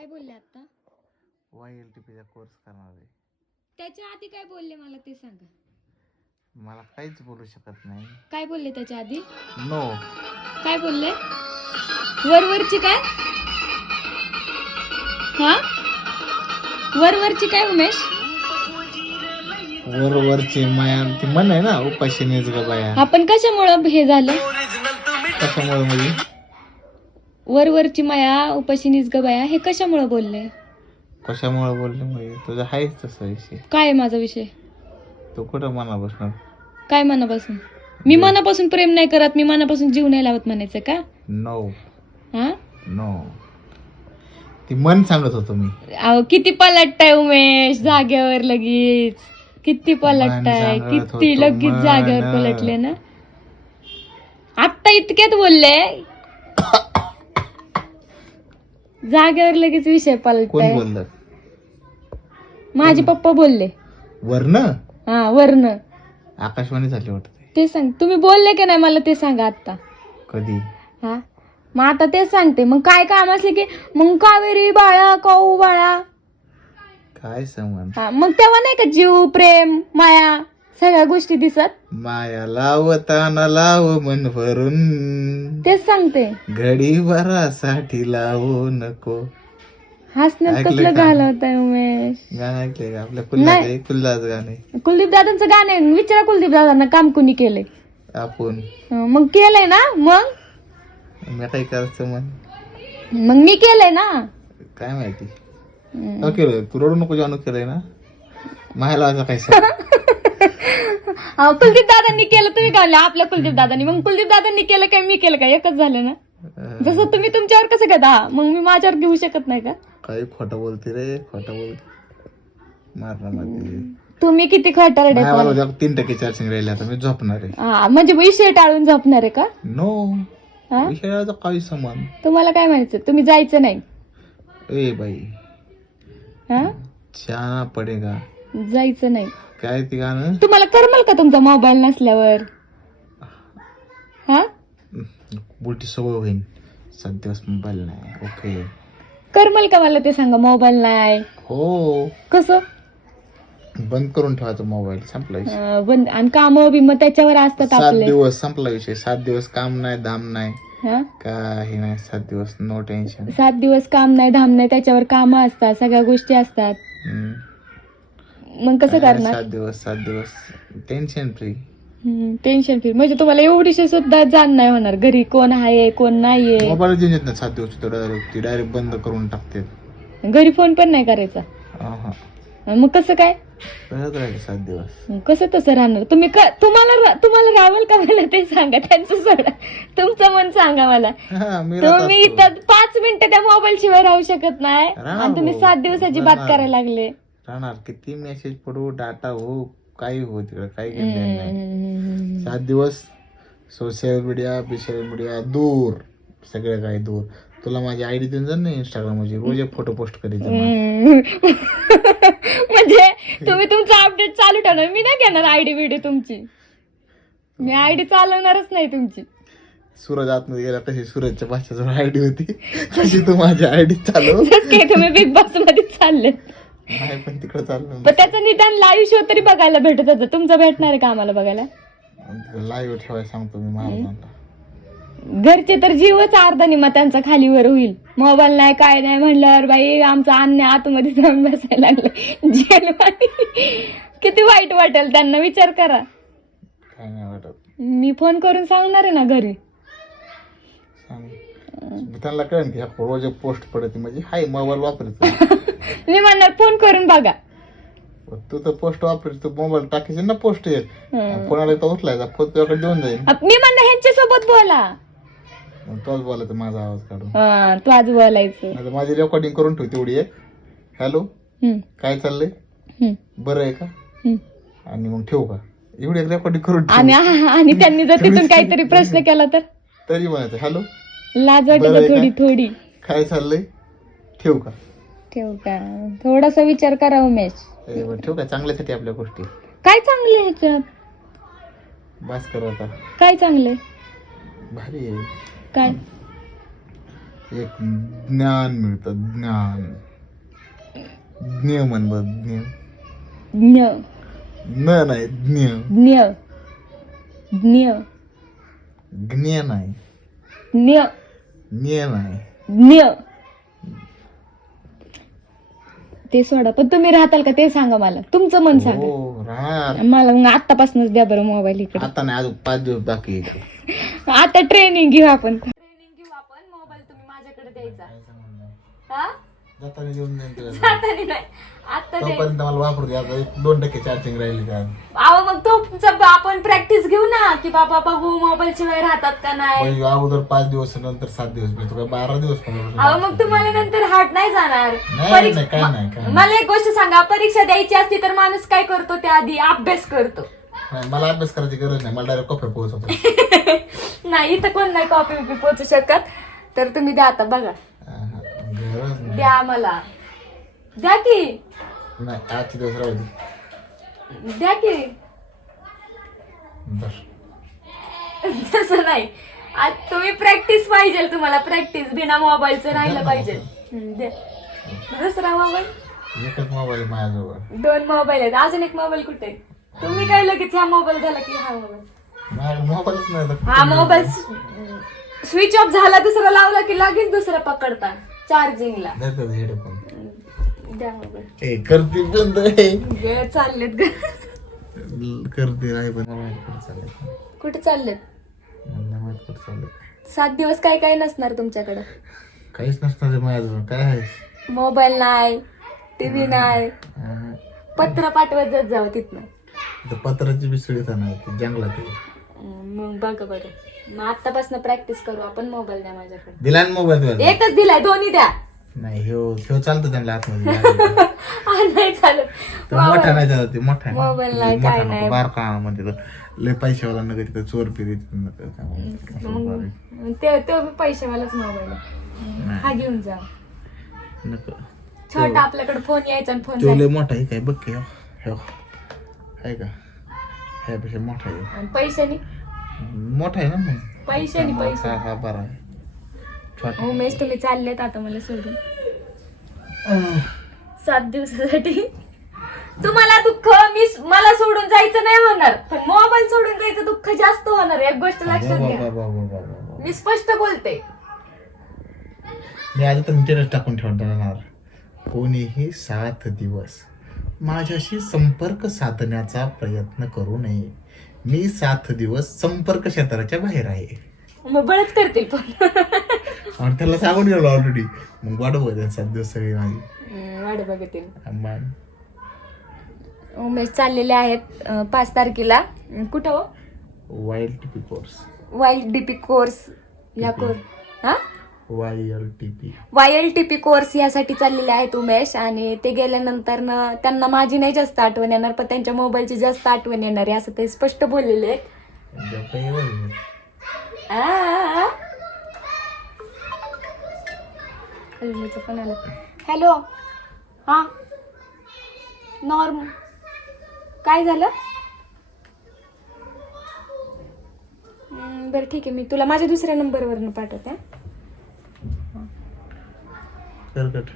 काय बोलले आता वाय एल टी पीचा कोर्स करणार आहे. त्याच्या आधी काय बोलले मला ते सांगा. मला काहीच बोलू शकत नाही. काय बोलले त्याच्या आधी? नो काय बोलले? वरवरची काय? हा? वरवरची काय उमेश? वर वरची माया ती म्हण आहे ना उपाशीनेच ग बाया. आपण कशामुळं हे झालं? कशामुळे म्हणजे? वरवरची माया उपाशीनीच ग बाया हे कशामुळं बोलले कशामुळे बोलले म्हणजे तुझं आहेच तसा विषय. काय आहे माझा विषय? तू कुठं मना बसणार काय मनापासून? मी मनापासून प्रेम नाही करत मी मनापासून जीव नाही लावत म्हणायचं का? नो हा नो ती मन सांगत होतो मी. अहो किती पलटताय उमेश जागेवर लगेच. किती पलटताय सांगत किती होतो लगेच मन. जागेवर पलटले ना. आत्ता इतक्यात बोलले जागेवर लगेच विषय कोण बोललं? माझे पप्पा बोलले. वर्ण? हा वर्ण. आकाशवाणी झाली वाटते ते. सांग तुम्ही बोलले की नाही मला ते सांगा आत्ता. कधी? हा मग आता तेच सांगते. मग काय काम असले की मग कावेरी बाळा काऊ बाळा. काय संबंध हा मग तेव्हा नाही का जीव प्रेम माया? सगळ्या गोष्टी दिसत? माया लावताना लाव मन भरून. तेच सांगते. घडी भरासाठी लावू नको. हसण्यात ऐकलंय कसलं का? घालवताय उमेश? गाणं ऐकलंय का? आपल्या कुल्लाच कुल्लाच गाणे कुलदीप दादांचं गाणं आहे. विचारा कुलदीप दादांना काम कुणी केलंय. आपण. हं, मग केलंय ना? मग? मी काय करायचं मग. मग मी केलंय ना? काय माहिती? हं. का केलं तू रडू नको जानू केलंय ना? मायला काय सांग कुलदीप दादांनी केलं तुम्ही का म्हणले? आपल्या कुलदीप दादांनी. मग कुलदीप दादांनी केलं काय मी केलं काय? एकच झालं ना? जसं तुम्ही तुमच्यावर कसं घेता मग मी माझ्यावर घेऊ शकत नाही का? काही खोटं बोलते रे खोटं बोलते मारणार तुम्ही किती खटारडे उद्या तीन टक्के चार्जिंग राहिले आता मी झोपणार आहे. हा म्हणजे विषय टाळून झोपणार आहे का? नो हा? विषयाचा काही संबंध तुम्हाला काय म्हणायचं? तुम्ही जायचं नाही. ए बाई. हा? छान पडेगा. जायचं नाही. काय ते गाणं? तुम्हाला करमल का तुमचा मोबाईल नसल्यावर? हा? उलटी सवय होईल सात दिवस मोबाईल नाही. ओके करमल का मला ते सांगा मोबाईल नाही. हो. कसं? बंद करून ठेवायचा मोबाईल संपला विषय. अं, बंद. आणि काम बिम त्याच्यावर असतात सात आपले. दिवस संपला विषय. सात दिवस काम नाही दाम नाही. हा? काही नाही. सात दिवस नो टेन्शन सात दिवस काम नाही धाम नाही त्याच्यावर काम असतात. सगळ्या गोष्टी असतात. मग कसं करणार? सात दिवस सात दिवस. टेन्शन फ्री टेन्शन फ्री म्हणजे तुम्हाला एवढीशी सुद्धा जाण नाही होणार. घरी कोण आहे कोण नाहीये. मोबाईल घेऊन येत नाही सात दिवस डायरेक्ट ती डायरेक्ट बंद करून टाकते. घरी फोन पण नाही करायचा. हा मग कसं काय? राहिले सात दिवस. मग कसं तसं राहणार? तुम्ही क- तुम्हाला रा- तुम्हाला रावल का मला ते सांगा? त्यांचं सोडा. तुमचं मन सांगा मला. हा, मी राहत तुम्ही असतो. इथं पाच मिनिटं त्या मोबाईल शिवाय राहू शकत नाही. आणि तुम्ही भाऊ. सात दिवसाची बात. करायला लागले. राहणार. किती मेसेज पडू डाटा हो काही हो तिकडे काही घेणं नाही. सात दिवस सोशल मीडिया सोशल मीडिया दूर. सगळं काही दूर. तुला माझी आयडी देऊन जा ना इंस्टाग्राम म्हणजे रोज एक फोटो पोस्ट करीत. म्हणजे तुम्ही तुमचं अपडेट चालू ठेवणार. मी नाही घेणार आयडी व्हिडिओ तुमची. मी आयडी चालवणारच नाही तुमची. सूरज आतमध्ये गेला तशी सूरजच्या भाषेजवळ आयडी होती. तशी तू माझी आयडी चालव. तुम्ही बिग बॉसमध्ये चालले नाही पण तिकडे चाललो. पण त्याचं निदान लाईव्ह शो तरी बघायला भेटत होतं. तुमचं भेटणार आहे का आम्हाला बघायला? लाईव्ह ठेवायला सांगतो मी महाराजांना घरचे तर जीवच अर्धा निमा त्यांचा खालीवर होईल. मोबाईल नाही काय नाही म्हणल्यावर बाई आमचं अन्य आतमध्ये जाऊन बसायला लागलं. किती वाईट वाटेल त्यांना विचार करा. काय नाही वाटत. मी फोन करून सांगणार आहे ना घरी? त्यांना कळेल की ह्या रोज एक पोस्ट पडते म्हणजे हाय मोबाईल वापरतो मी म्हणणार फोन करून बघा. तू तर पोस्ट वापरतो तू मोबाईल टाकायचे ना पोस्ट. फोन आला तर उचलायचा फोन तुझ्याकडे देऊन जाईल. अप- मी म्हणणार ह्यांच्या सोबत बोला. मग तोच बोलायचा माझा आवाज काढून. हा तू आज बोलायचं आता माझी रेकॉर्डिंग करून ठेव तेवढी एक हॅलो हम्म, काय चाललंय? हम्म, बरं आहे का? हम्म. आणि मग ठेवू का? एवढी एक रेकॉर्डिंग करून ठेव. आणि आणि त्यांनी जर तिथून काहीतरी प्रश्न केला तर? तरी म्हणायचं हॅलो लाज वाटते बरं आहे का? थोडी थोडी. काय चाललंय? ठेवू का? ठेव का? थोडासा विचार करा उमेश. ए, बरं, ठेवू का? चांगल्यासाठी आपल्या गोष्टी. काय चांगले ह्याच्यात? बास कर आता. काय चांगले भारी आहे. काय? एक ज्ञान मिळतं ज्ञान. ज्ञ म्हण बघ ज्ञ. ज्ञ. न नाही ज्ञ. ज्ञ. ज्ञ. ज्ञ नाही. ज्ञ ज्ञ नाही. ज्ञ ते सोडा पण तुम्ही राहताल का ते सांगा मला. तुमचं मन सांगा. हो मला मग आतापासूनच द्या बरं मोबाईल इकडे. आता नाही अजून पाच दिवस बाकी आहे आता ट्रेनिंग घेऊ आपण. ट्रेनिंग घेऊ आपण. मोबाईल तुम्ही माझ्याकडे द्यायचा. हा? जाताना घेऊन जाईन. जाताना नाही. आता दे तोपर्यंत मला वापरू दे. आता एक दोन टक्के चार्जिंग राहिली का? अहो मग तुमचं ब- आपण प्रॅक्टिस घेऊ ना की बाबा बघू मोबाईलची वेळ राहतात का नाही? अगोदर पाच दिवस नंतर सात दिवस तुला बारा दिवस पण अहो मग तुम्हाला नंतर हार्ट नाही जाणार. नाही परीक्ष- नाही काय नाही काय नाही. मला एक गोष्ट सांगा परीक्षा द्यायची असती तर माणूस काय करतो त्याआधी? अभ्यास करतो. नाही मला अभ्यास करायची गरज नाही. मला डायरेक्ट कॉफी पोहोचवतो नाही इथं कोण नाही कॉपी बिपी पोचू शकत? तर तुम्ही द्या आता बघा. गरज नाही. द्या मला द्या की. नाही आजचे दिवस राहू दे. द्या की. बर तसं नाही. आज तुम्ही प्रॅक्टिस पाहिजे तुम्हाला प्रॅक्टिस बिना मोबाईलचं राहिलं पाहिजे. हम्म, द्या. दुसरा मोबाईल एकच मोबाईल आहे माझ्याजवळ. दोन मोबाईल आहेत. अजून एक मोबाईल कुठे आहे? तुम्ही काय लगेच हा मोबाईल झाला की हा मोबाईल माझ्याकडे मोबाईलच नाही. आता. हा मोबाईल स्विच ऑफ झाला दुसरा लावला की लगेच दुसरा पकडता. चार्जिंगला. नाही तर हेडफोन. द्या मोबाईल ए करते बंद आहे वेळ चाललेत ग. करते नाही पण. मला माहीत कुठं चाललंय कुठे चाललेत? मला नाही माहीत कुठं चाललंय सात दिवस काय काय नसणार तुमच्याकडे? काहीच नसणार आहे माझ्याजवळ. काय आहे? मोबाईल नाही टीव्ही नाही. अं, पत्र पाठवत जात जावं तिथनं. इथं पत्राची तर नाही ती जंगलात आहे. मग बघा बरं. मग आतापासून प्रॅक्टिस करू आपण मोबाईल द्या माझ्याकडे. दिला ना मोबाईल एकच दिलाय दोन्ही द्या. नाही ह्यो ह्यो चालतो त्यांना आतमध्ये. आ, नाही चालत. मोठा नाही चालत ते मोठा आहे ना. मोबाईल नाही, मोठा काय नको, नाही. बारका आणा म्हणते तो. लय पैशावाला नका तिथं चोर फिरी मग ते तो पैशावालाच मोबाईल आहे. हा घेऊन जा. नको. छोटा आपल्याकडे फोन यायचा आणि फोन तो लय मोठा आहे काय बघ की ह्यो. ह्यो. आहे का? ह्यापेक्षा मोठा आहे. आणि पैशानी? मोठा आहे ना मग. पैशानी पैसे. हा हा बरा आहे. छोटा उमेश तुम्ही चाललेत आता मला सोडून. सात दिवसासाठी. तुम्हाला दुःख मी मला सोडून जायचं नाही होणार. पण मोबाईल सोडून जायचं दुःख जास्त होणार एक गोष्ट लक्षात घ्या. बाबा, बाबा, बाबा. मी स्पष्ट बोलते. मी तर इंटरनेट टाकून ठेवणार कोणीही सात दिवस माझ्याशी संपर्क साधण्याचा प्रयत्न करू नये. मी सात दिवस संपर्क क्षेत्राच्या बाहेर आहे. मग बळच करतील पण. आणि त्याला सांगून गेलो ऑलरेडी मग वाट बघ सात दिवस सगळी माझी. हम्म, वाट बघतील अम्मा. उमेश चाललेले आहेत अं, पाच तारखेला. अं, कुठं हो? Y L T P course wild DP course या कोर्स हा? Y L T P Y L T P course यासाठी चाललेले आहेत उमेश आणि ते गेल्यानंतर न त्यांना माझी नाही जास्त आठवण येणार पण त्यांच्या मोबाईलची जास्त आठवण येणार आहे असं ते स्पष्ट बोललेले आहेत. हॅलो. हा. नॉर्म काय झालं? बरं ठीक आहे मी तुला माझ्या दुसऱ्या नंबरवरनं पाठवते हा. करकट